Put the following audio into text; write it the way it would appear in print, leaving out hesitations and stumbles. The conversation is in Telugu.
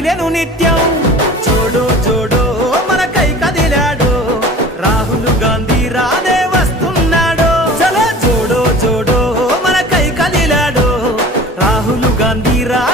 కదిలేను నిత్యం జోడో జోడో మనకై కదిలాడు రాహుల్ గాంధీ రానే వస్తున్నాడు చలో జోడో జోడో మనకై కదిలాడు రాహుల్ గాంధీ రా